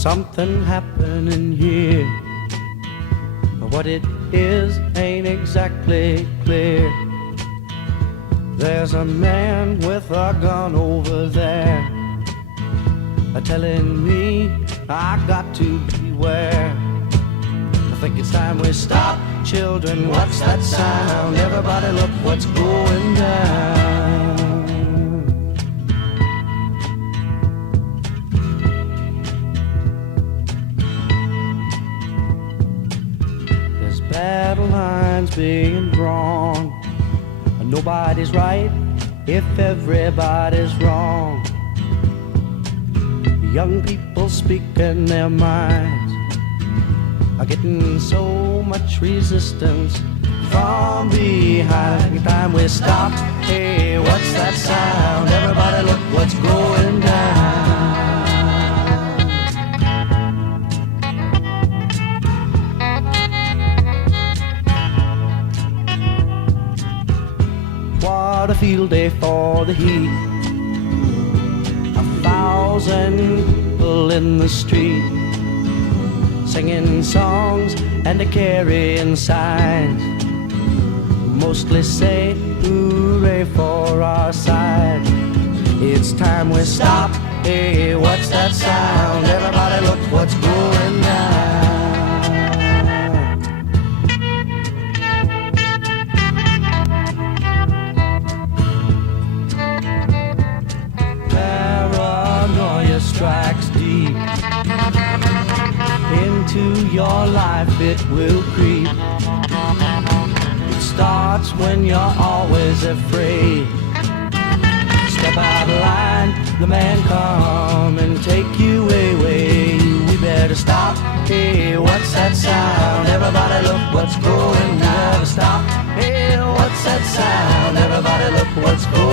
something happening here. What it is ain't exactly clear. There's a man with a gun over there, telling me I got to beware. I think it's time we stop, children. What's that sound? Everybody look what's going down. There's battle lines being drawn. Nobody's right if everybody's wrong. Young people speaking their minds are getting so much resistance from behind. Every time we stop, hey, what's that sound? Everybody look what's going down. What a field day for the heat. 1,000 people in the street, singing songs and carrying signs, mostly say hooray for our side. It's time we stop, hey, what's that sound? Everybody look what's going down. Paranoia strikes deep into your life, it will creep. It starts when you're always afraid. Step out of line, the man come and take you away. We better stop, hey, what's that sound? Everybody look what's going down. Stop, hey, what's that sound? Everybody look what's going down.